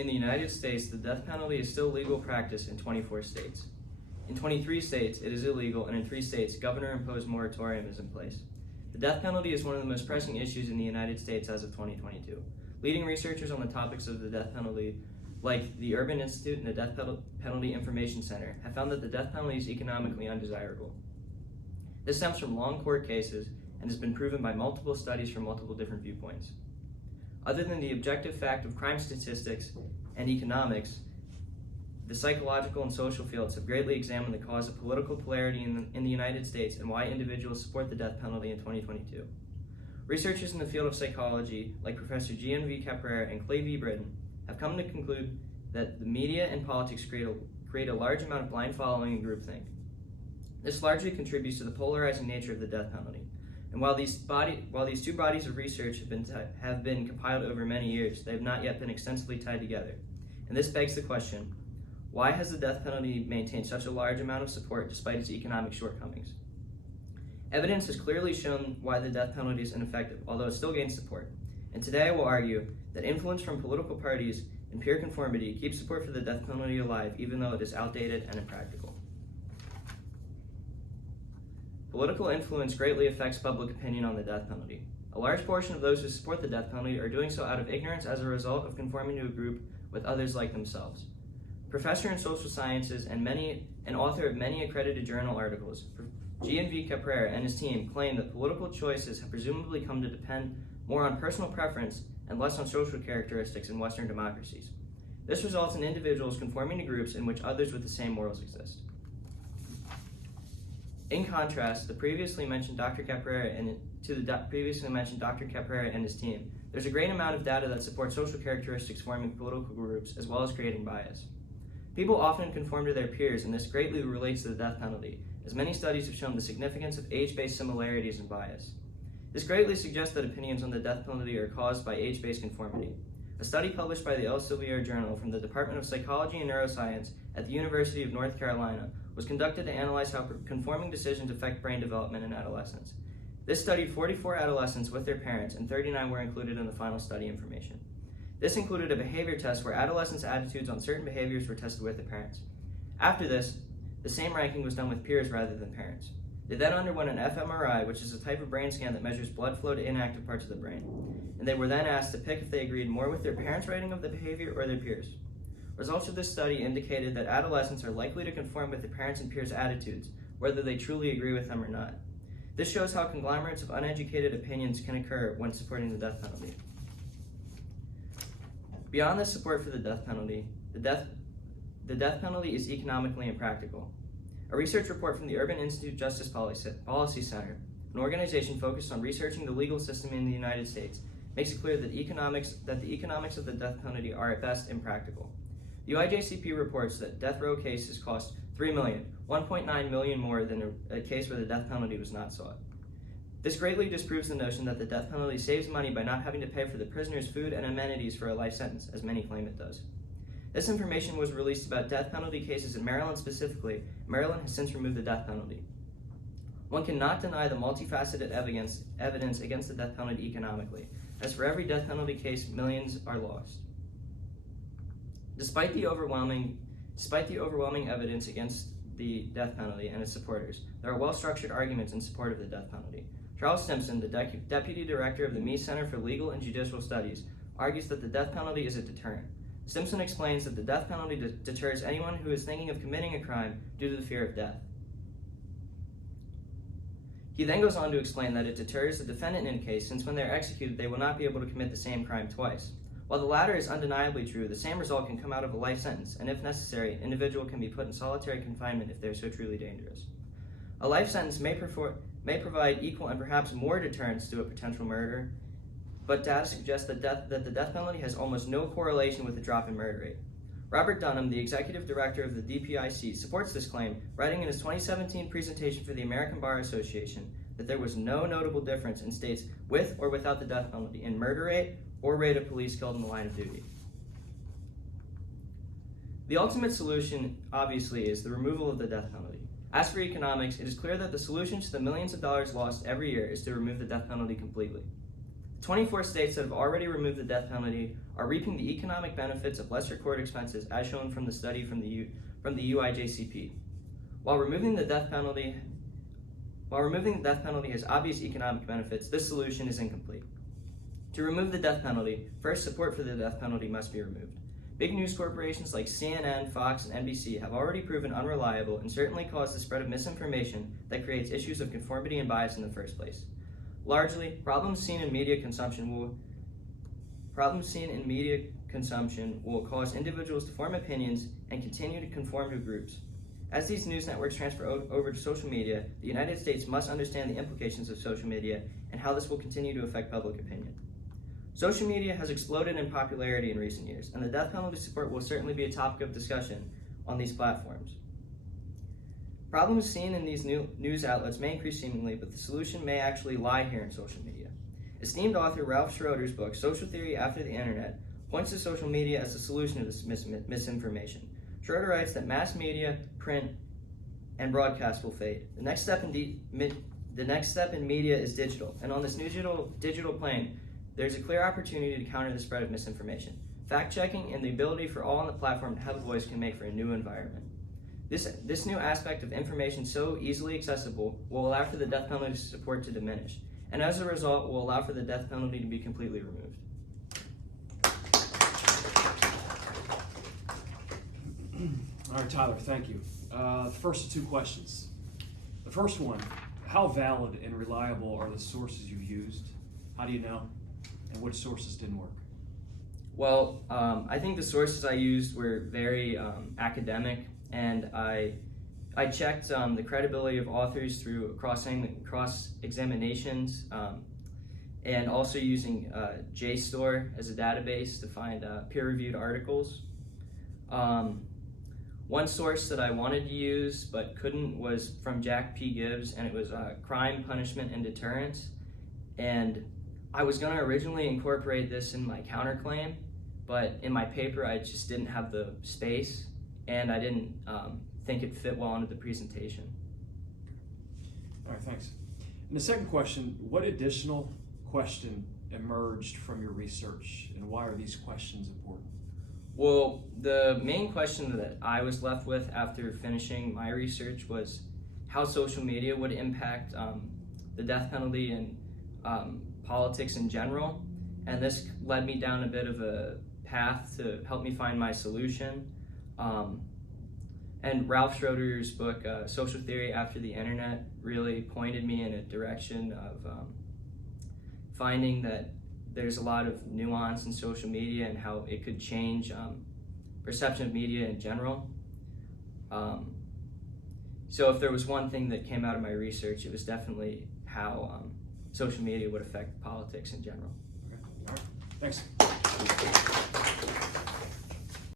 In the United States, the death penalty is still legal practice in 24 states. In 23 states, it is illegal, and in 3 states, governor-imposed moratorium is in place. The death penalty is one of the most pressing issues in the United States as of 2022. Leading researchers on the topics of the death penalty, like the Urban Institute and the Death Penalty Information Center, have found that the death penalty is economically undesirable. This stems from long court cases and has been proven by multiple studies from multiple different viewpoints. Other than the objective fact of crime statistics and economics, the psychological and social fields have greatly examined the cause of political polarity in the United States and why individuals support the death penalty in 2022. Researchers in the field of psychology, like Professor G.N.V. Caprera and Clay V. Britton, have come to conclude that the media and politics create a large amount of blind following and groupthink. This largely contributes to the polarizing nature of the death penalty. And while these two bodies of research have been compiled over many years, they have not yet been extensively tied together. And this begs the question, why has the death penalty maintained such a large amount of support despite its economic shortcomings? Evidence has clearly shown why the death penalty is ineffective, although it still gains support. And today I will argue that influence from political parties and peer conformity keeps support for the death penalty alive, even though it is outdated and impractical. Political influence greatly affects public opinion on the death penalty. A large portion of those who support the death penalty are doing so out of ignorance as a result of conforming to a group with others like themselves. Professor in social sciences and author of many accredited journal articles, G.N.V. Caprera and his team claim that political choices have presumably come to depend more on personal preference and less on social characteristics in Western democracies. This results in individuals conforming to groups in which others with the same morals exist. In contrast, the previously mentioned Dr. Caprera and his team, there's a great amount of data that supports social characteristics forming political groups as well as creating bias. People often conform to their peers, and this greatly relates to the death penalty, as many studies have shown the significance of age-based similarities and bias. This greatly suggests that opinions on the death penalty are caused by age-based conformity. A study published by the Elsevier Journal from the Department of Psychology and Neuroscience at the University of North Carolina was conducted to analyze how conforming decisions affect brain development in adolescents. This studied 44 adolescents with their parents, and 39 were included in the final study information. This included a behavior test where adolescents' attitudes on certain behaviors were tested with their parents. After this, the same ranking was done with peers rather than parents. They then underwent an fMRI, which is a type of brain scan that measures blood flow to inactive parts of the brain, and they were then asked to pick if they agreed more with their parents' rating of the behavior or their peers. Results of this study indicated that adolescents are likely to conform with their parents' and peers' attitudes, whether they truly agree with them or not. This shows how conglomerates of uneducated opinions can occur when supporting the death penalty. Beyond the support for the death penalty, the death penalty is economically impractical. A research report from the Urban Institute Justice Policy Center, an organization focused on researching the legal system in the United States, makes it clear that the economics of the death penalty are at best impractical. The UIJCP reports that death row cases cost $3 million, $1.9 million more than a case where the death penalty was not sought. This greatly disproves the notion that the death penalty saves money by not having to pay for the prisoner's food and amenities for a life sentence, as many claim it does. This information was released about death penalty cases in Maryland specifically. Maryland has since removed the death penalty. One cannot deny the multifaceted evidence against the death penalty economically, as for every death penalty case, millions are lost. Despite the overwhelming evidence against the death penalty and its supporters, there are well-structured arguments in support of the death penalty. Charles Simpson, the Deputy Director of the Mies Center for Legal and Judicial Studies, argues that the death penalty is a deterrent. Simpson explains that the death penalty deters anyone who is thinking of committing a crime due to the fear of death. He then goes on to explain that it deters the defendant in a case, since when they are executed, they will not be able to commit the same crime twice. While the latter is undeniably true, the same result can come out of a life sentence, and if necessary, an individual can be put in solitary confinement if they are so truly dangerous. A life sentence may provide equal and perhaps more deterrence to a potential murder, but data suggests that the death penalty has almost no correlation with the drop in murder rate. Robert Dunham, the executive director of the DPIC, supports this claim, writing in his 2017 presentation for the American Bar Association that there was no notable difference in states with or without the death penalty in murder rate or rate of police killed in the line of duty. The ultimate solution, obviously, is the removal of the death penalty. As for economics, it is clear that the solution to the millions of dollars lost every year is to remove the death penalty completely. 24 states that have already removed the death penalty are reaping the economic benefits of lesser court expenses, as shown from the study from the UIJCP. While removing the death penalty has obvious economic benefits, this solution is incomplete. To remove the death penalty, first, support for the death penalty must be removed. Big news corporations like CNN, Fox, and NBC have already proven unreliable and certainly caused the spread of misinformation that creates issues of conformity and bias in the first place. Largely, problems seen in media consumption will cause individuals to form opinions and continue to conform to groups. As these news networks transfer over to social media, the United States must understand the implications of social media and how this will continue to affect public opinion. Social media has exploded in popularity in recent years, and the death penalty support will certainly be a topic of discussion on these platforms. Problems seen in these new news outlets may increase seemingly, but the solution may actually lie here in social media. Esteemed author Ralph Schroeder's book, Social Theory After the Internet, points to social media as the solution to this misinformation. Schroeder writes that mass media, print, and broadcast will fade. The next step in media is digital, and on this new digital plane, there's a clear opportunity to counter the spread of misinformation. Fact-checking and the ability for all on the platform to have a voice can make for a new environment. This new aspect of information so easily accessible will allow for the death penalty support to diminish, and as a result will allow for the death penalty to be completely removed. All right, Tyler, thank you. The first two questions. The first one, how valid and reliable are the sources you used? How do you know? And which sources didn't work? Well, I think the sources I used were very academic, and I checked the credibility of authors through cross-examinations, and also using JSTOR as a database to find peer-reviewed articles. One source that I wanted to use but couldn't was from Jack P. Gibbs, and it was Crime, Punishment, and Deterrence. And I was going to originally incorporate this in my counterclaim, but in my paper I just didn't have the space, and I didn't think it fit well into the presentation. All right, thanks. And the second question, what additional question emerged from your research, and why are these questions important? Well, the main question that I was left with after finishing my research was how social media would impact the death penalty and politics in general, and this led me down a bit of a path to help me find my solution. And Ralph Schroeder's book, Social Theory After the Internet, really pointed me in a direction of finding that there's a lot of nuance in social media and how it could change perception of media in general. So if there was one thing that came out of my research, it was definitely how social media would affect politics in general. Okay. All right. Thanks.